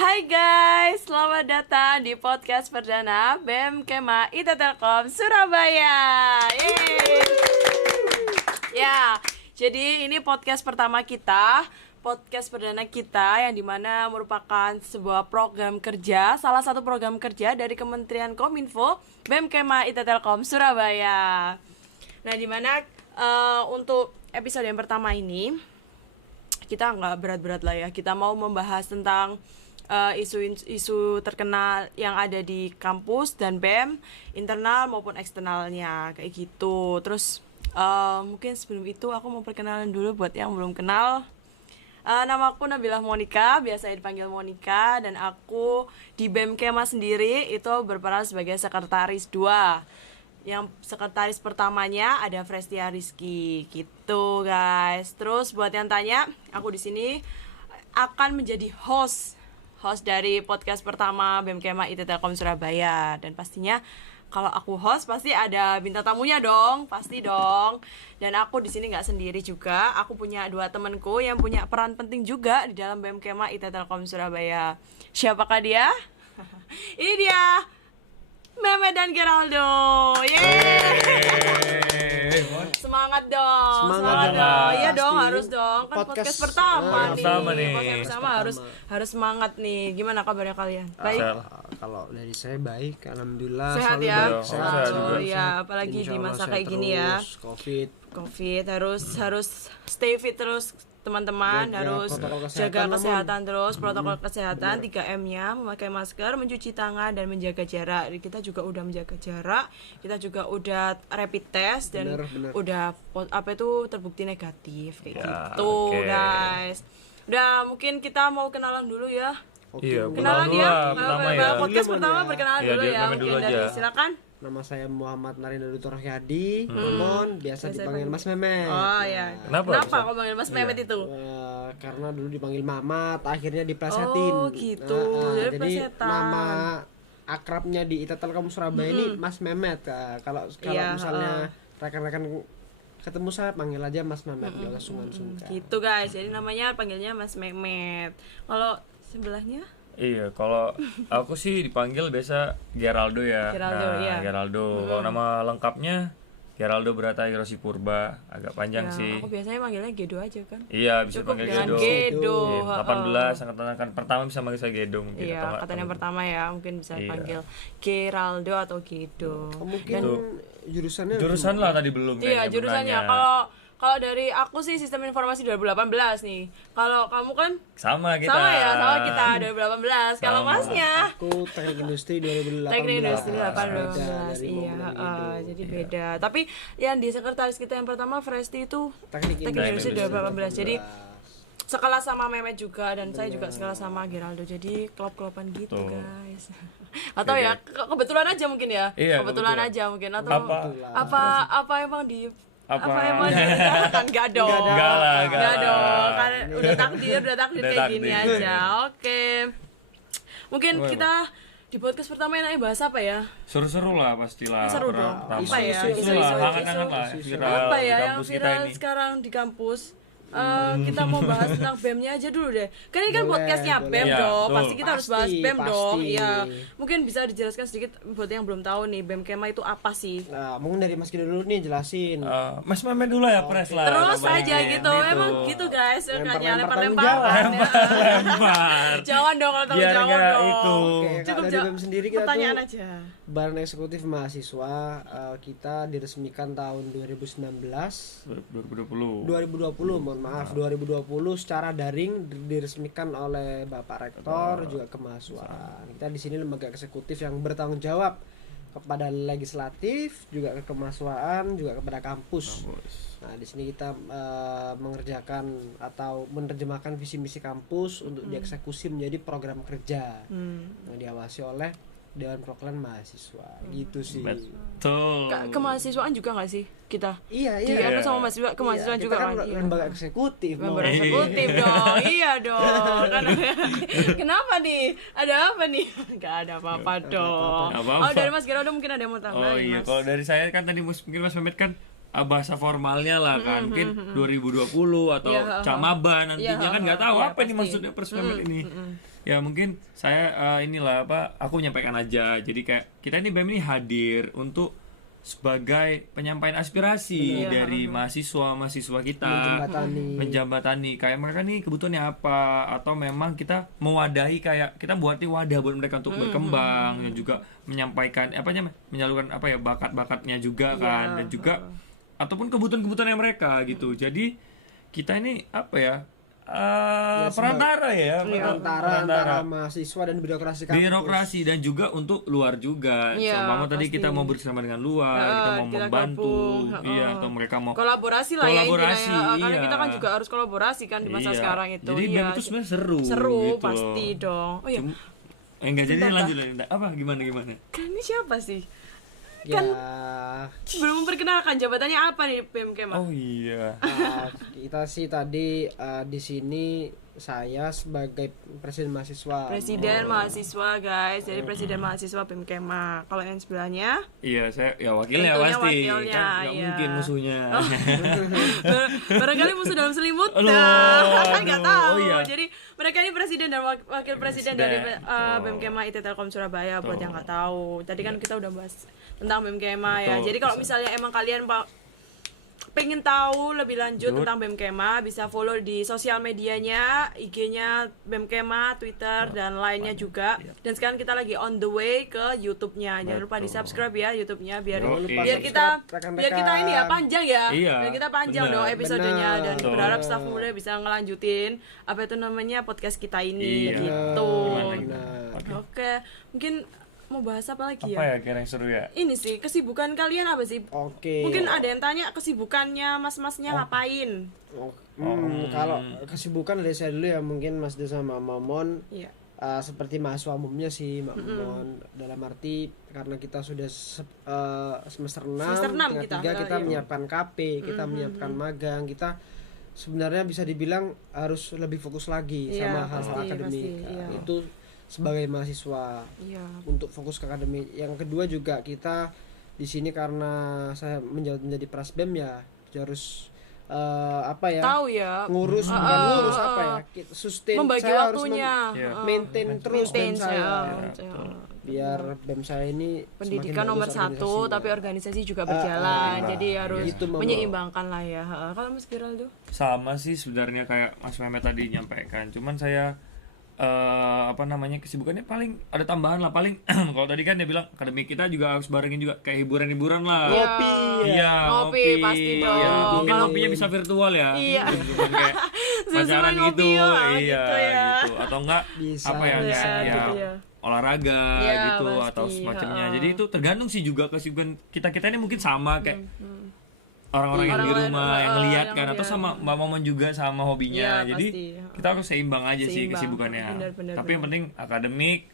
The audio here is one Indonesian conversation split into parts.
Hai guys, selamat datang di podcast perdana BEM Kema IT Telkom Surabaya. Yeay. Ya, jadi ini podcast pertama kita, podcast perdana kita yang dimana merupakan sebuah program kerja, salah satu program kerja dari Kementerian Kominfo BEM Kema IT Telkom Surabaya. Nah, dimana untuk episode yang pertama ini kita nggak berat-berat lah ya, kita mau membahas tentang isu-isu terkenal yang ada di kampus dan BEM, internal maupun eksternalnya, kayak gitu. Terus mungkin sebelum itu aku mau perkenalan dulu buat yang belum kenal. Nama aku Nabilah Monica, biasa dipanggil Monica, dan aku di BEM Kema sendiri itu berperan sebagai sekretaris 2. Yang sekretaris pertamanya ada Frestia Rizky, gitu guys. Terus buat yang tanya, aku di sini akan menjadi host dari podcast pertama BEM Kema IT Telkom Surabaya. Dan pastinya kalau aku host pasti ada bintang tamunya dong, pasti dong. Dan aku di sini nggak sendiri juga, aku punya 2 temanku yang punya peran penting juga di dalam BEM Kema IT Telkom Surabaya. Siapakah dia? Ini dia, Mehmet dan Geraldo. Yeay. Semangat dong. Iya dong, harus dong. Kan podcast pertama nih. Podcast pertama harus semangat nih. Gimana kabarnya kalian? Baik. Kalau dari saya baik, alhamdulillah. Sehat ya. Sehat juga. Iya, apalagi di masa kayak gini ya. Covid harus stay fit terus. Teman-teman harus jaga kesehatan terus, protokol kesehatan 3M-nya, memakai masker, mencuci tangan, dan menjaga jarak. Kita juga udah menjaga jarak, kita juga udah rapid test dan udah terbukti negatif kayak gitu, guys. Udah, mungkin kita mau kenalan dulu ya. Iya, kenalan dulu ya. Podcast ya. pertama perkenalan dulu ya. Mungkin dari silakan. Nama saya Muhammad Narendra Dutorahyadi, biasa dipanggil Mas Memet. Oh iya. Kenapa kok panggil Mas Memet itu? Karena dulu dipanggil Mamat, akhirnya diplesetin. Oh gitu. Jadi nama akrabnya di IT Telkom Surabaya ini Mas Memet. Kalau misalnya rekan-rekan ketemu saya panggil aja Mas Memet, jangan sungkan-sungkan. Gitu guys. Jadi namanya panggilnya Mas Memet. Kalau sebelahnya? Iya, kalau aku sih dipanggil biasa Geraldo ya. Geraldo. Kalau nama lengkapnya Geraldo Brata Hiroshi Purba, agak panjang sih. Aku biasanya manggilnya Gedo aja kan. Iya, bisa cukup panggil dengan Gedo. Gedo. 18 angkatan pertama bisa manggil saya Gedo mungkin. Iya, angkatan yang pertama ya, mungkin bisa panggil Geraldo atau Gedo. Mungkin jurusan lah tadi belum. Iya, jurusannya. Kalau dari aku sih sistem informasi 2018 nih. Kalau kamu kan sama kita. Sama kita 2018. Kalau masnya aku teknik industri 2018. Teknik industri 2018. Iya, jadi beda. Tapi yang di sekretaris kita yang pertama Fresti itu teknik industri 2018. Jadi sekelas sama Mehmet juga, dan saya juga sekelas sama Geraldo. Jadi klop-klopan gitu, guys. Atau ya kebetulan aja mungkin ya. Iya, kebetulan aja mungkin, atau apa emang di emang enggak dong. Enggak dong. Kan udah takdir kayak gini aja. Oke. Mungkin kita di podcast pertama enaknya bahas apa ya? Seru-seru lah pastilah. Seru dong. Apa ya? Isu hangat-hangat lah. Apa ya yang viral sekarang di kampus? Kita mau bahas tentang BEM-nya aja dulu deh. Kan ini kan podcastnya BEM dong. Pasti kita harus bahas BEM dong. Iya. Mungkin bisa dijelaskan sedikit buat yang belum tahu nih, BEM Kema itu apa sih? Nah, mungkin dari Mas Kido dulu nih jelasin. Mas Memet dulu ya, press lah. Terus aja gitu. Emang gitu guys. Lempar-lemparan. Jangan dong kalau tanggung jawab dong. Itu. Cukup dari BEM sendiri kita pertanyaan tuh aja. Badan Eksekutif Mahasiswa, kita diresmikan tahun 2019. 2020 secara daring diresmikan oleh Bapak Rektor juga kemahasiswaan. Kita di sini lembaga eksekutif yang bertanggung jawab kepada legislatif, juga ke kemahasiswaan, juga kepada kampus. Nah, di sini kita mengerjakan atau menerjemahkan visi misi kampus untuk dieksekusi menjadi program kerja yang diawasi oleh Dewan Perwakilan Mahasiswa. Gitu sih. Betul. Kemahasiswaan juga nggak sih kita? Iya. Apa sama mahasiswa kemahasiswaan juga kan lembaga eksekutif. Lembaga eksekutif dong. Iya dong. Kenapa nih? Ada apa nih? Gak ada apa-apa dong. Apa-apa. Dari Mas Geraldo mungkin ada yang mau tambah. Iya, kalau dari saya kan tadi mungkin Mas Mehmet kan bahasa formalnya lah kan, mungkin 2020 atau Camaba nantinya kan nggak tahu apa ini maksudnya Perspemed ini. Ya mungkin saya inilah aku menyampaikan aja. Jadi kayak kita ini BEM ini hadir untuk sebagai penyampaian aspirasi dari mahasiswa kita, menjembatani kayak mereka nih kebutuhannya apa, atau memang kita mewadahi, kayak kita buat wadah buat mereka untuk berkembang dan juga menyampaikan menyalurkan bakat-bakatnya juga kan, dan juga ataupun kebutuhan-kebutuhannya mereka gitu. Jadi kita ini perantara antara mahasiswa dan birokrasi kampus. Dan juga untuk luar juga. Seumpama tadi kita mau bersama dengan luar, kita mau membantu, atau mereka mau kolaborasi lah ya intinya. Karena kita kan juga harus kolaborasi kan di masa sekarang itu. Jadi BEM itu sebenarnya seru gitu pasti dong. Oh iya. Enggak, jadi lanjut. Gimana? Kan ini siapa sih? Kan belum memperkenalkan jabatannya apa nih BEM Kema? Oh iya. Kita sih tadi di sini saya sebagai presiden mahasiswa. Mahasiswa guys, jadi presiden mahasiswa BEM Kema. Kalau yang sebelahnya? Iya, saya wakilnya pasti. Kan nggak mungkin musuhnya. Barangkali musuh dalam selimut. Nggak tahu. Oh, iya. Jadi mereka ini presiden dan wakil presiden dari BEM Kema IT Telkom Surabaya. Buat yang nggak tahu. Tadi kan kita udah bahas tentang BEM Kema ya. Jadi kalau misalnya emang kalian pengen tahu lebih lanjut tentang BEM Kema, bisa follow di sosial medianya, IG-nya BEM Kema, Twitter dan lainnya juga. Dan sekarang kita lagi on the way ke YouTube-nya. Jangan lupa di-subscribe ya YouTube-nya biar kita ini ya panjang ya. Biar kita panjang dong episodenya, dan berharap staf muda bisa ngelanjutin podcast kita ini gitu. Oke, mungkin mau bahas apa lagi ya? Apa ya kira yang seru ya? Ini sih, kesibukan kalian apa sih? Mungkin ada yang tanya kesibukannya mas-masnya ngapain? Kalau kesibukan dari saya dulu ya, mungkin Mas De sama Mamon. Seperti mahasiswa umumnya sih, Mamon. Dalam arti karena kita sudah semester 6 kita menyiapkan KP, kita menyiapkan magang, kita sebenarnya bisa dibilang harus lebih fokus lagi sama hal-hal akademik. Itu sebagai mahasiswa untuk fokus ke akademik. Yang kedua juga kita di sini karena saya menjadi Prasbem ya harus tahu ya, ngurus sustain, membagi saya waktunya, harus maintain terus BEM saya biar BEM saya ini pendidikan nomor satu tapi organisasi juga berjalan, jadi harus menyeimbangkan lah ya. Kalau Mas Geraldo? Sama sih sebenarnya kayak Mas Mehmet tadi nyampaikan, cuman saya kesibukannya paling ada tambahan lah, paling kalau tadi kan dia bilang akademik kita juga harus barengin juga kayak hiburan-hiburan lah. Ngopi pasti dong. Mungkin ngopinya bisa virtual ya. Bukan kayak pacaran gitu. Gitu. Atau enggak olahraga gitu atau semacamnya. Jadi itu tergantung sih juga kesibukan kita ini mungkin sama kayak orang-orang yang di rumah yang ngeliat kan, atau sama Mbak Momon juga sama hobinya. Jadi kita harus seimbang aja sih kesibukannya. Tapi yang penting akademik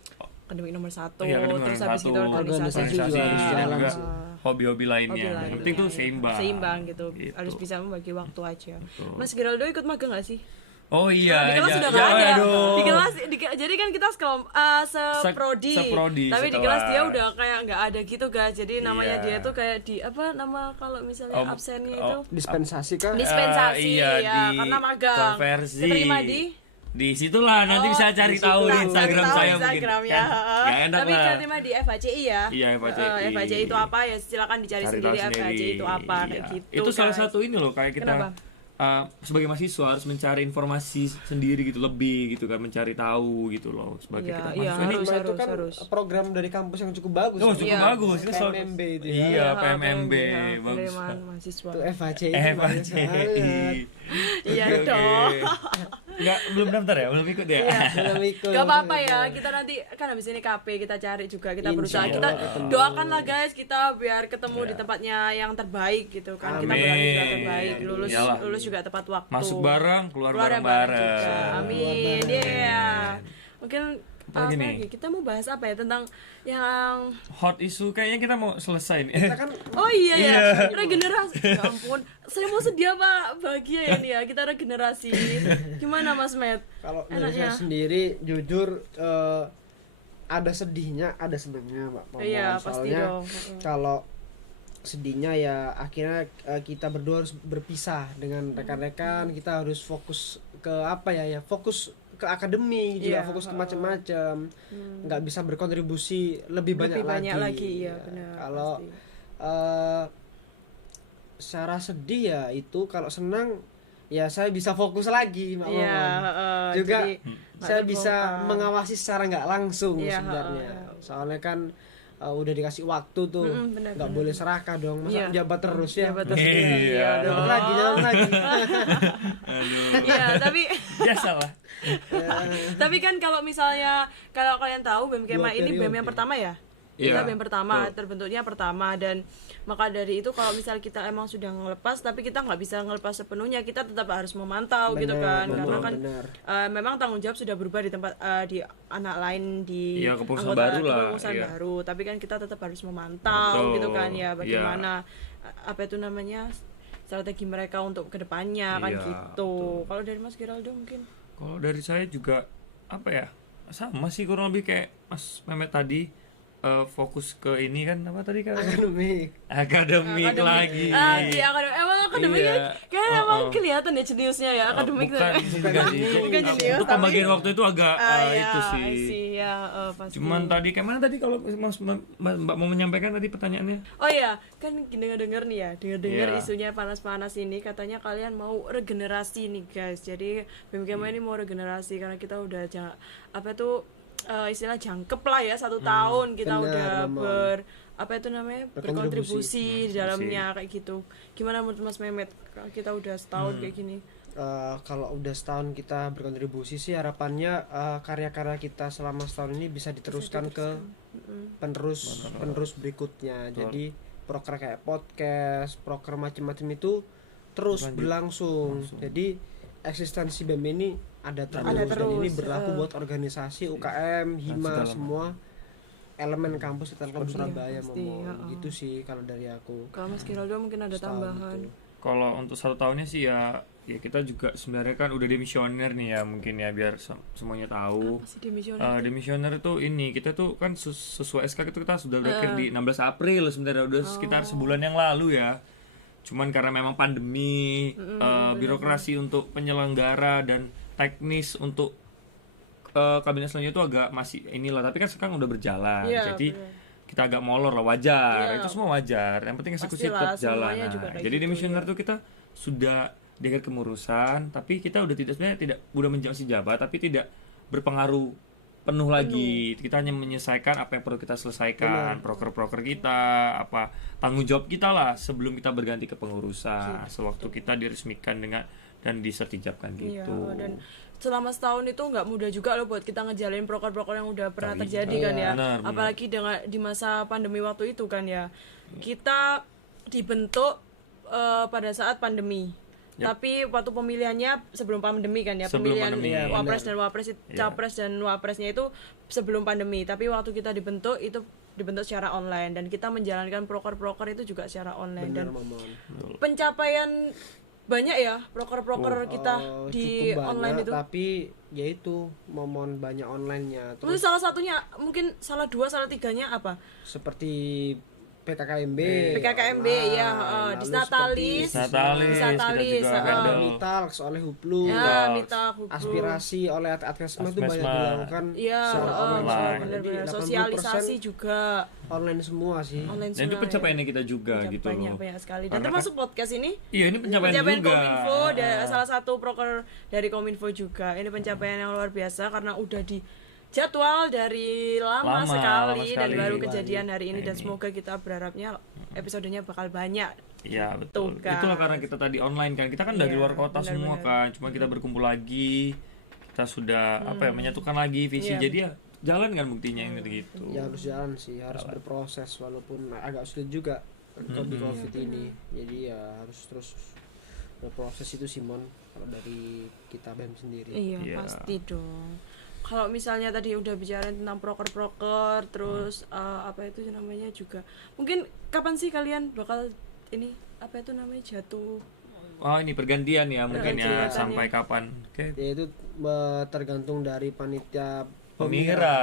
nomor satu, terus habis itu organisasi juga hobi-hobi lainnya. Yang penting tuh seimbang gitu. Harus bisa membagi waktu aja. Mas Geraldo ikut magang nggak sih? Oh iya, di kelas sudah nggak ada. Di kelas, jadi kan kita seprodi. Tapi di kelas dia udah kayak nggak ada gitu guys. Jadi namanya dia tuh kayak kalau misalnya absennya itu dispensasi kan? Dispensasi karena magang. Konversi. Terima di situlah nanti bisa cari tahu di Instagram saya mungkin. Tapi terima di FHCI ya. Iya, FHCI itu apa ya? Silakan dicari sendiri FHCI itu apa kayak gitu. Itu salah satu ini loh kayak kita sebagai mahasiswa harus mencari informasi sendiri gitu, lebih gitu kan, mencari tahu gitu loh sebagai kita mahasiswa. Itu kan program dari kampus yang cukup bagus. Cukup bagus. Itu PMMB itu. PMMB bagus. Itu FHCI. Iya dong. Belum daftar ya? Belum ikut ya? Belum ikut. Gak apa-apa ya, kita nanti kan habis ini KP kita cari juga, kita berusaha, kita doakan lah guys kita biar ketemu di tempatnya yang terbaik gitu kan. Kita berada di tempat terbaik, lulus juga tepat waktu. Masuk bareng, keluar bareng. Amin. Mungkin lagi kita mau bahas apa ya, tentang yang hot issue kayaknya kita mau selesai nih. Regenerasi. Ya ampun, saya mau sedih apa bahagia ya nih ya, kita regenerasi. Gimana Mas Met? Kalau dari saya sendiri jujur ada sedihnya, ada senangnya Mbak Momon. Iya, pasti dong. Kalau sedihnya ya akhirnya kita berdua harus berpisah dengan rekan-rekan. Kita harus fokus ke apa ya fokus ke akademi juga, fokus ke macam-macam, nggak bisa berkontribusi lebih banyak lagi. Ya, benar, kalau secara sedih ya itu, kalau senang ya saya bisa fokus lagi juga jadi, saya bisa mengawasi secara nggak langsung sebenarnya. Soalnya kan udah dikasih waktu tuh, nggak boleh serakah dong, masa jabat terus ya. Jabat lagi. Iya, tapi biasalah. Tapi kan kalau misalnya kalau kalian tahu BEM Kema ini BEM yang pertama ya. Kita BEM pertama, terbentuknya pertama, dan maka dari itu kalau misal kita emang sudah ngelepas, tapi kita nggak bisa ngelepas sepenuhnya, kita tetap harus memantau gitu kan, karena kan memang tanggung jawab sudah berubah di tempat di anak lain, di kepengurusan baru, tapi kan kita tetap harus memantau gitu kan ya, bagaimana apa itu namanya strategi mereka untuk kedepannya kan gitu. Kalau dari Mas Geraldo mungkin? Kalau dari saya juga apa ya, sama sih kurang lebih kayak Mas Mehmet tadi. Fokus ke ini kan apa tadi kan akademik lagi di akademik. Emang akademik kan emang kelihatan ya jeniusnya ya akademik. Bukan jenius, untuk pembagian waktu itu agak itu sih cuman tadi kemana tadi kalau Mbak mau menyampaikan tadi pertanyaannya. Oh ya kan dengar nih ya, dengar isunya panas-panas ini, katanya kalian mau regenerasi nih guys. Jadi BEM Kema ini mau regenerasi karena kita udah apa tuh istilah jangkep lah ya, 1 tahun kita udah berkontribusi di dalamnya kayak gitu. Gimana menurut Mas Mehmet, kita udah setahun kayak gini? Kalau udah setahun kita berkontribusi sih harapannya karya-karya kita selama setahun ini bisa diteruskan ke penerus berikutnya. Jadi proker kayak podcast, proker macam-macam itu terus berlangsung. Jadi eksistensi BEM ini ada terus. Dan ini berlaku buat organisasi, UKM, Hima, semua elemen kampus Telkom Surabaya gitu sih kalau dari aku. Kalau Mas Geraldo mungkin ada tambahan. Kalau untuk 1 tahunnya sih ya kita juga sebenarnya kan udah demisioner nih ya, mungkin ya biar semuanya tahu. Demisioner itu ini kita tuh kan sesuai SK itu kita sudah berakhir di 16 April sebenarnya, udah sekitar sebulan yang lalu ya. Cuman karena memang pandemi, birokrasi untuk penyelenggara dan teknis untuk kabinet selanjutnya itu agak masih inilah, tapi kan sekarang udah berjalan, jadi kita agak molor lah, wajar, itu semua wajar, yang penting eksekusi tetap jalan. Jadi demisioner tuh kita sudah di akhir kemurusan, tapi kita udah tidak udah menjadi jabat, tapi tidak berpengaruh penuh lagi. Kita hanya menyelesaikan apa yang perlu kita selesaikan, proker-proker kita, apa tanggung jawab kita lah sebelum kita berganti ke pengurusan, sewaktu kita diresmikan dan disertijabkan gitu. Dan selama setahun itu nggak mudah juga loh buat kita ngejalin proker-proker yang udah pernah terjadi kan ya. Apalagi di masa pandemi waktu itu kan ya. Kita dibentuk pada saat pandemi. Tapi waktu pemilihannya sebelum pandemi kan ya, pemilihan Wapres dan Wapres, Capres dan Wapresnya itu sebelum pandemi. Tapi waktu kita dibentuk itu dibentuk secara online, dan kita menjalankan proker-proker itu juga secara online. Dan pencapaian banyak ya proker-proker kita di online itu. Tapi yaitu momen banyak online-nya. Terus salah satunya mungkin salah 2 salah 3-nya apa? Seperti PKKMB ya, Disnatalis, Mitalks oleh Huplu, aspirasi oleh Atkesma itu banyak dilakukan benar-benar sosialisasi juga online semua sih. Dan itu pencapaiannya kita juga gitu loh. Banyak sekali. Dan termasuk podcast ini. Iya, ini pencapaian juga. Kominfo, salah satu proker dari Kominfo juga. Ini pencapaian yang luar biasa karena udah di jadwal dari lama sekali dan baru kejadian hari ini, dan semoga kita berharapnya episodenya bakal banyak. Iya betul. Itulah karena kita tadi online kan, kita kan dari luar kota semua kan, cuma kita berkumpul lagi, kita sudah menyatukan lagi visi, jadi ya jalan kan buktinya gitu. Ya harus jalan sih, harus berproses walaupun agak sulit juga di COVID ini. Jadi ya harus terus berproses itu Simon kalau dari kita BEM sendiri. Iya pasti dong. Kalau misalnya tadi udah bicara tentang proker-proker, terus apa itu namanya juga, mungkin kapan sih kalian bakal ini apa itu namanya jatuh? Oh ini pergantian ya mungkin ya, sampai kapan? Ya itu tergantung dari panitia Pemira.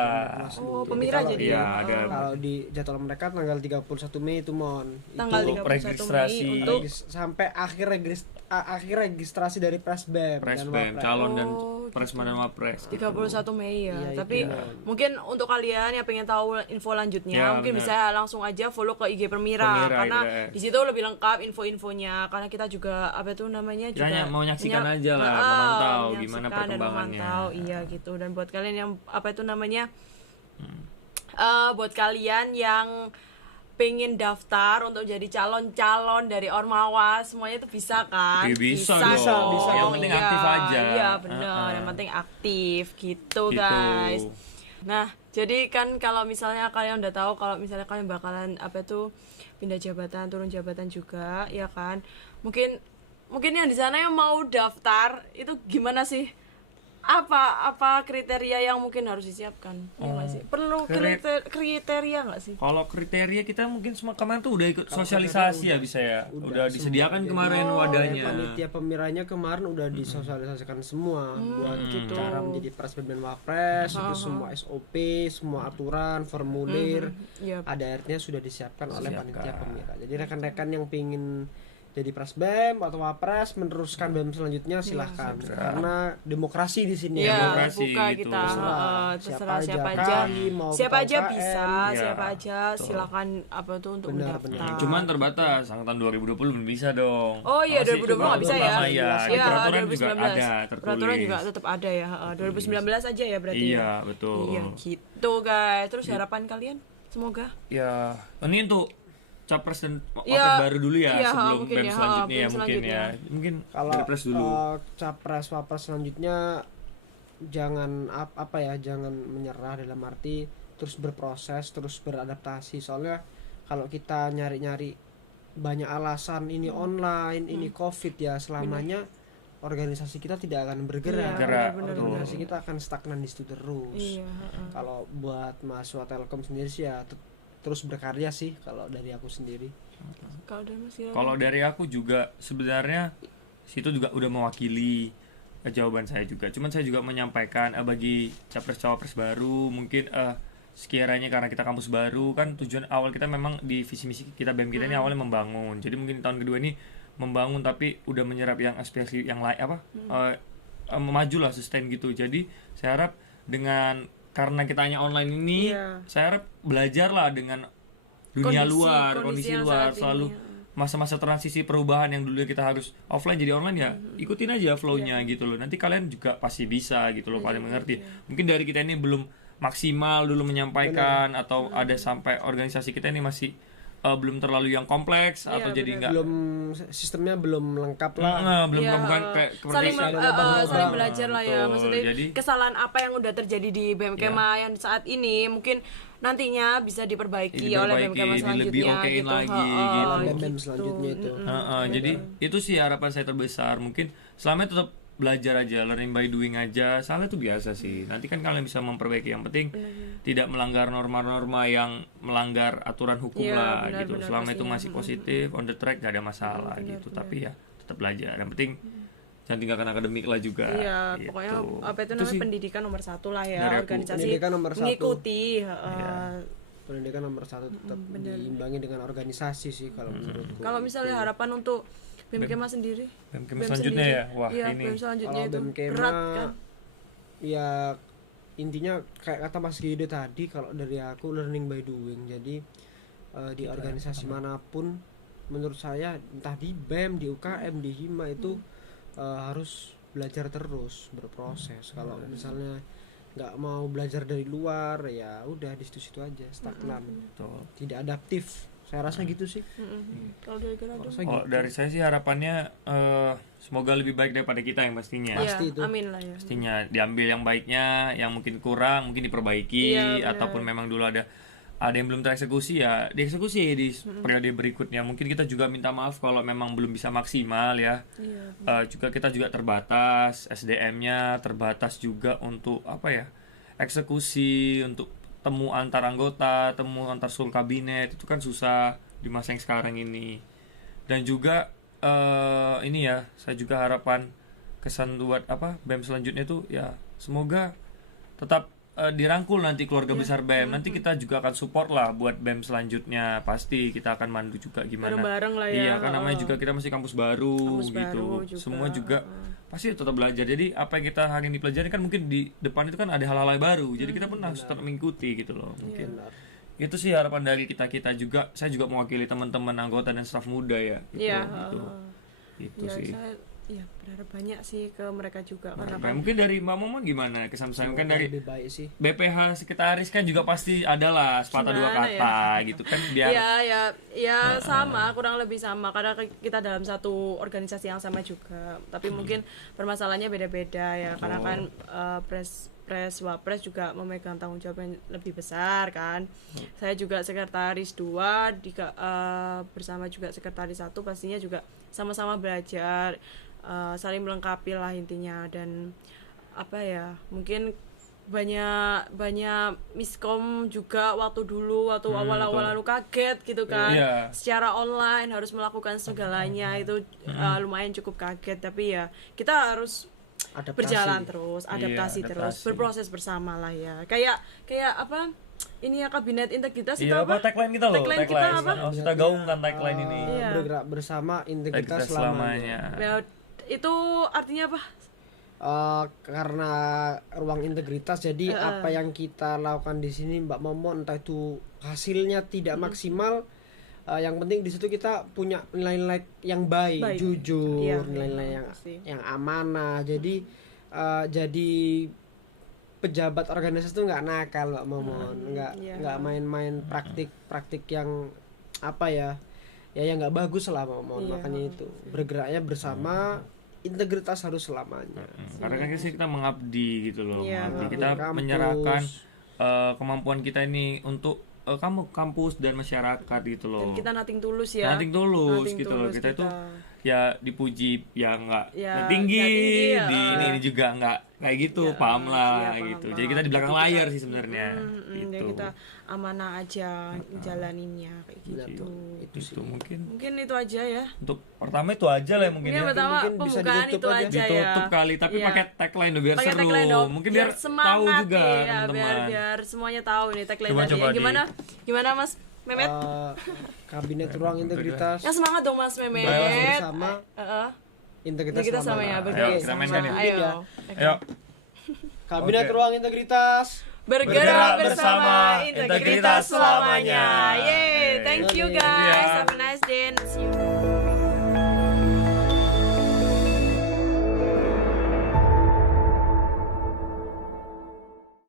Oh, Jadi Pemira kalau- jadi Iya, ya. ada. Kalau di jadwal mereka tanggal 31 Mei itu Mon. Tanggal Itu 31 Mei registrasi. untuk sampai akhir registrasi dari Presbem dan Presbem, Wapres. calon dan Oh, Presma dan Wapres. 31 Mei ya. Iya, Tapi itu. mungkin untuk kalian yang pengen tahu info lanjutnya, Ya, mungkin benar. bisa langsung aja follow ke IG Permira, Permira, karena gitu ya. di situ lebih lengkap info-infonya. Karena kita juga apa itu namanya Kita juga hanya mau menyaksikan aja lah, memantau menyaksikan gimana dan perkembangannya. memantau, iya gitu. Dan buat kalian yang apa itu namanya, buat kalian yang pengen daftar untuk jadi calon-calon dari Ormawa, semuanya itu bisa kan? Ya, bisa dong. Bisa. Yang penting Iya, aktif aja. Iya benar, yang penting aktif gitu, Gitu. guys. Nah, jadi kan kalau misalnya kalian udah tahu kalau misalnya kalian bakalan apa itu pindah jabatan, turun jabatan juga, ya kan? Mungkin yang di sana yang mau daftar itu gimana sih? Apa kriteria yang mungkin harus disiapkan? Iya nggak sih? Perlu kriteria nggak sih? Kalau kriteria kita mungkin semua kemarin tuh udah ikut sosialisasi ya bisa ya. Udah disediakan kemarin wadahnya. Panitia pemiranya kemarin udah disosialisasikan semua buat gitu. cara menjadi Presbem dan Wapres, itu semua SOP, semua aturan, formulir, Iya. ADART-nya sudah disiapkan oleh panitia pemira. Jadi rekan-rekan yang pingin jadi Presbem atau Wapres meneruskan BEM selanjutnya silahkan karena demokrasi di sini. Iya, Demokrasi buka gitu. kita. Terserah siapa aja. mau Siapa aja ketua bisa, Ya, siapa aja silakan apa tuh untuk Benar, mendaftar. Cuman terbatas angkatan 2020 belum bisa dong. Oh iya, Masih 2020 nggak bisa ya. lama ya. Di Iya, peraturan juga 2019. ada tertulis. Peraturan juga tetap ada ya. 2019 aja ya berarti. Iya, ya? betul. Iya, gitu guys. Terus harapan kalian semoga Ya, ini untuk capres dan wapres Iya, baru dulu ya iya, sebelum mungkin BEM ya, selanjutnya ya BEM mungkin selanjutnya. ya. Mungkin Kalau pilpres dulu. capres wapres selanjutnya jangan jangan menyerah dalam arti terus berproses, terus beradaptasi. Soalnya kalau kita nyari-nyari banyak alasan ini online, ini Covid ya selamanya organisasi kita tidak akan bergerak. Iya, Bergerak, benar-benar. Organisasi kita akan stagnan di situ terus. Iya, Kalau buat mahasiswa Telkom sendiri sih ya terus berkarya sih kalau dari aku sendiri. Kalau dari Mas Ira, Kalau dari aku juga sebenarnya situ juga udah mewakili jawaban saya juga. Cuman saya juga menyampaikan bagi capres-cawapres baru mungkin sekiranya karena kita kampus baru kan tujuan awal kita memang di visi misi kita BEM kita ini awalnya membangun. Jadi mungkin tahun kedua ini membangun tapi udah menyerap yang aspirasi yang lain maju lah sustain gitu. Jadi saya harap dengan karena kita hanya online ini Iya. saya harap belajar lah dengan dunia luar, kondisi yang luar saat selalu ini, ya. masa-masa transisi perubahan yang dulu kita harus offline jadi online ya ikutin aja flow-nya gitu loh. Nanti kalian juga pasti bisa gitu loh, paling mengerti. Mungkin dari kita ini belum maksimal dulu menyampaikan atau ada sampai organisasi kita ini masih belum terlalu yang kompleks atau jadi nggak Sistemnya belum lengkap lah. belum Iya, bukan kayak saling seperti saling belajar lah ya. Betul, Maksudnya jadi- kesalahan apa yang udah terjadi di BEM Kema yang saat ini mungkin nantinya bisa diperbaiki oleh BEM Kema lebih selanjutnya okein gitu. lagi gitu. BEM selanjutnya itu. Jadi itu sih harapan saya terbesar. Mungkin selama tetap belajar aja, learning by doing aja. Salah itu biasa sih. Nanti kan kalian bisa memperbaiki. Yang penting tidak melanggar norma-norma yang melanggar aturan hukum Iya, lah benar, gitu. benar, Selama itu pastinya. masih positif, on the track gak ada masalah gitu. Tapi ya tetap belajar. Yang penting jangan tinggalkan akademik lah juga. Iya, gitu. pokoknya apa itu namanya pendidikan nomor satu lah ya, Dari aku. organisasi Pendidikan nomor satu. mengikuti. Pendidikan nomor 1 tetap diimbangi dengan organisasi sih kalau menurutku. Kalau misalnya harapan untuk BEM Kema sendiri, BEM Kema selanjutnya ya, wah iya, ini BEM selanjutnya Kalau itu BEM Kema, berat kan? ya intinya kayak kata Mas Gido tadi, kalau dari aku learning by doing. Jadi di organisasi manapun menurut saya entah di BEM, di UKM, di Hima itu harus belajar terus, berproses. Kalau misalnya nggak mau belajar dari luar ya udah di situ-situ aja stagnan, Betul. tidak adaptif. Saya rasa gitu sih. Kalau dari Gerardo, Kalau dari saya sih harapannya semoga lebih baik daripada kita yang pastinya. iya, Pasti itu. amin lah ya. Pastinya diambil yang baiknya, yang mungkin kurang mungkin diperbaiki, Iya, benar. ataupun memang dulu ada yang belum tereksekusi ya dieksekusi di periode berikutnya. Mungkin kita juga minta maaf kalau memang belum bisa maksimal ya. Iya. Juga kita juga terbatas SDM-nya, terbatas juga untuk eksekusi, untuk temu antar anggota, temu antar sul kabinet itu kan susah di masa yang sekarang ini. Dan juga ini ya, saya juga harapan kesan buat BEM selanjutnya itu ya semoga tetap dirangkul nanti keluarga besar BEM. Nanti kita juga akan support lah buat BEM selanjutnya. Pasti kita akan mandu juga gimana. Bareng-bareng lah ya. Iya, kan namanya juga kita masih kampus baru Kampus gitu. baru juga. Semua juga pasti tetap belajar. Jadi apa yang kita hari ini pelajari kan mungkin di depan itu kan ada hal-hal yang baru. Jadi kita pun harus tetap mengikuti gitu loh. Mungkin itu sih harapan dari kita juga. Saya juga mewakili teman-teman anggota dan staf muda ya. Gitu, Iya. Itu Ya, sih. saya berharap banyak sih ke mereka juga karena Nah, mungkin dari Mbak Momo gimana kesan saya kan dari lebih baik sih. BPH sekretaris kan juga pasti ada lah sepatah dua Gimana kata gitu kan biar ya sama, kurang lebih sama karena kita dalam satu organisasi yang sama juga. Tapi mungkin permasalahannya beda-beda ya karena kan Wapres juga memegang tanggung jawab yang lebih besar kan. Saya juga sekretaris 2 bersama juga sekretaris 1 pastinya juga sama-sama belajar, saling melengkapi lah intinya. Dan apa ya, mungkin banyak miskom juga waktu awal-awal lalu kaget gitu kan. Secara online harus melakukan segalanya itu lumayan cukup kaget, tapi ya kita harus berjalan terus, adaptasi terus, berproses bersama lah ya. Kayak apa? Ini ya kabinet integritas itu apa? Tagline kita loh. Tagline kita apa? Kita gaungkan tagline ini. Bergerak bersama integritas selamanya. Ya, itu artinya apa? Karena ruang integritas, jadi apa yang kita lakukan di sini Mbak Momo, entah itu hasilnya tidak maksimal, yang penting di situ kita punya nilai-nilai yang baik. Jujur, nilai-nilai yang amanah. Jadi pejabat organisasi itu nggak nakal Mbak Momon, nggak main-main praktik yang apa ya yang nggak bagus lah Mbak Momon. Makanya itu bergeraknya bersama, integritas harus selamanya. Karena kan kita mengabdi gitu loh, kita menyerahkan kemampuan kita ini untuk kampus dan masyarakat gitu loh. Dan kita nothing tulus ya. Nothing tulus gitu loh. Kita itu ya dipuji ya nggak tinggi, ini juga nggak kayak gitu, paham lah gitu. Jadi kita di belakang layar sih sebenarnya. Gitu. Kita amanah aja jalaninnya kayak gitu. Itu mungkin itu aja ya. Untuk pertama itu aja lah mungkin ya. Pertama mungkin bisa pembukaan ditutup itu aja ya. Ditutup kali, tapi pakai tagline biar Pakai seru. tagline dong, Mungkin biar semangat tahu juga nih, ya, teman-teman. biar semuanya tahu nih tagline Coba tadi. Gimana Mas Memet? Kabinet ruang integritas. Ya semangat dong Mas Memet. Bersama integritas Kita sama ya, Ayo, kita mainkan ya. Ayo. Kabinet ruang integritas bergerak bersama integritas selamanya. Yeay, thank you guys.